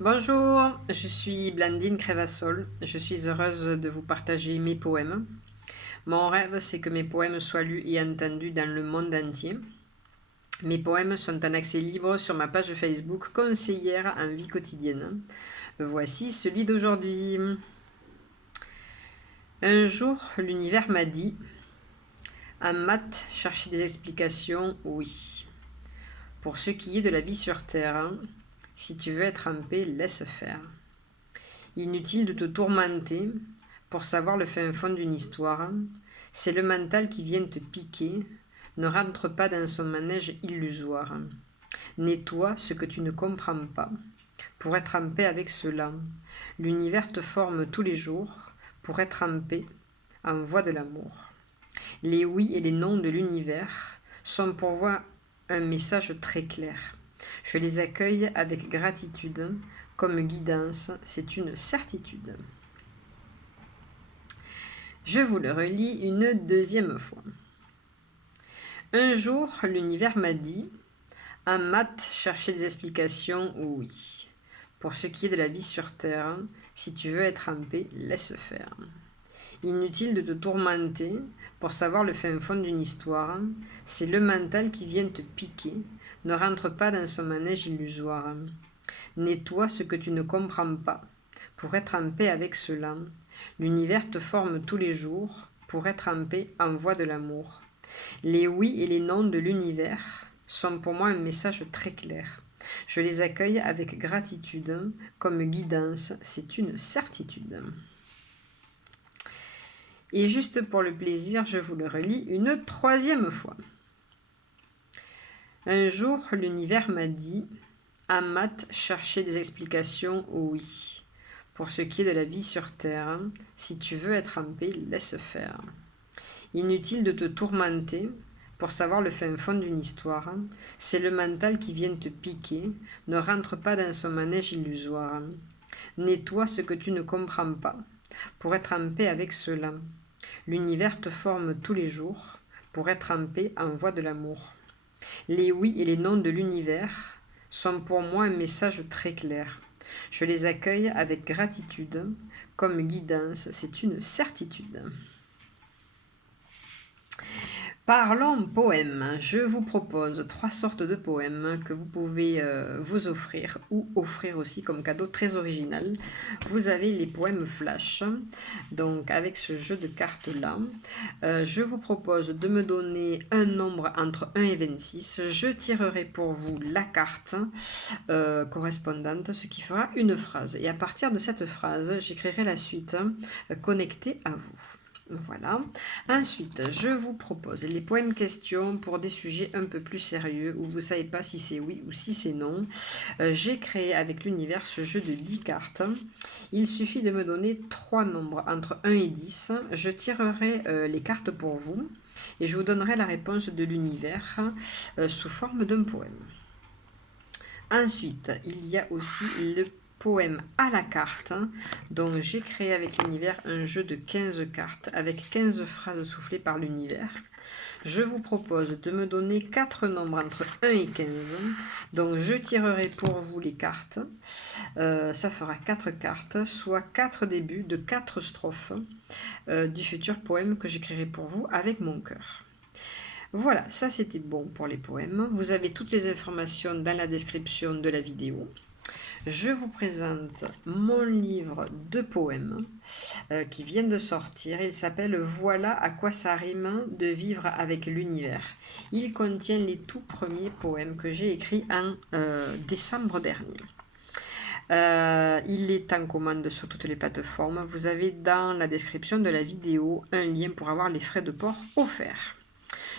Bonjour, je suis Blandine Crévassol. Je suis heureuse de vous partager mes poèmes. Mon rêve, c'est que mes poèmes soient lus et entendus dans le monde entier. Mes poèmes sont en accès libre sur ma page Facebook Conseillère en vie quotidienne. Voici celui d'aujourd'hui. Un jour, l'univers m'a dit: en maths, chercher des explications, oui. Pour ce qui est de la vie sur Terre, si tu veux être en paix, laisse faire. Inutile de te tourmenter pour savoir le fin fond d'une histoire. C'est le mental qui vient te piquer. Ne rentre pas dans son manège illusoire. Nettoie ce que tu ne comprends pas pour être en paix avec cela. L'univers te forme tous les jours pour être en paix, en voie de l'amour. Les oui et les non de l'univers sont pour moi un message très clair. Je les accueille avec gratitude. Comme guidance, c'est une certitude. Je vous le relis une deuxième fois. Un jour, l'univers m'a dit: en maths, chercher des explications, oui. Pour ce qui est de la vie sur Terre, si tu veux être en paix, laisse faire. Inutile de te tourmenter pour savoir le fin fond d'une histoire. C'est le mental qui vient te piquer. Ne rentre pas dans son manège illusoire. Nettoie ce que tu ne comprends pas pour être en paix avec cela. L'univers te forme tous les jours pour être en paix, en voie de l'amour. Les oui et les non de l'univers sont pour moi un message très clair. Je les accueille avec gratitude. Comme guidance, c'est une certitude. Et juste pour le plaisir, je vous le relis une troisième fois. Un jour, l'univers m'a dit: en maths, chercher des explications, oui. Pour ce qui est de la vie sur Terre, si tu veux être en paix, laisse faire. Inutile de te tourmenter pour savoir le fin fond d'une histoire. C'est le mental qui vient te piquer. Ne rentre pas dans son manège illusoire. Nettoie ce que tu ne comprends pas pour être en paix avec cela. L'univers te forme tous les jours pour être en paix, en voie de l'amour. Les oui et les non de l'univers sont pour moi un message très clair. Je les accueille avec gratitude. Comme guidance, c'est une certitude. Parlons poèmes. Je vous propose 3 sortes de poèmes que vous pouvez vous offrir ou offrir aussi comme cadeau très original. Vous avez les poèmes flash, donc avec ce jeu de cartes-là. Je vous propose de me donner un nombre entre 1 et 26. Je tirerai pour vous la carte correspondante, ce qui fera une phrase. Et à partir de cette phrase, j'écrirai la suite connectée à vous. Voilà. Ensuite, je vous propose les poèmes questions pour des sujets un peu plus sérieux où vous ne savez pas si c'est oui ou si c'est non. J'ai créé avec l'univers ce jeu de 10 cartes. Il suffit de me donner 3 nombres entre 1 et 10. Je tirerai les cartes pour vous et je vous donnerai la réponse de l'univers sous forme d'un poème. Ensuite, il y a aussi le poème à la carte. Donc j'ai créé avec l'univers un jeu de 15 cartes avec 15 phrases soufflées par l'univers. Je vous propose de me donner 4 nombres entre 1 et 15. Donc je tirerai pour vous les cartes. Ça fera 4 cartes, soit 4 débuts de 4 strophes du futur poème que j'écrirai pour vous avec mon cœur. Voilà, ça c'était bon pour les poèmes. Vous avez toutes les informations dans la description de la vidéo. Je vous présente mon livre de poèmes qui vient de sortir. Il s'appelle « Voilà à quoi ça rime de vivre avec l'univers ». Il contient les tout premiers poèmes que j'ai écrits en décembre dernier. Il est en commande sur toutes les plateformes. Vous avez dans la description de la vidéo un lien pour avoir les frais de port offerts.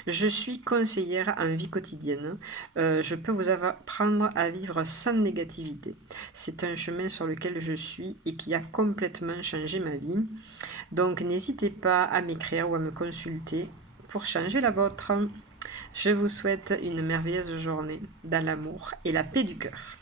Je suis conseillère en vie quotidienne. Je peux vous apprendre à vivre sans négativité. C'est un chemin sur lequel je suis et qui a complètement changé ma vie. Donc n'hésitez pas à m'écrire ou à me consulter pour changer la vôtre. Je vous souhaite une merveilleuse journée dans l'amour et la paix du cœur.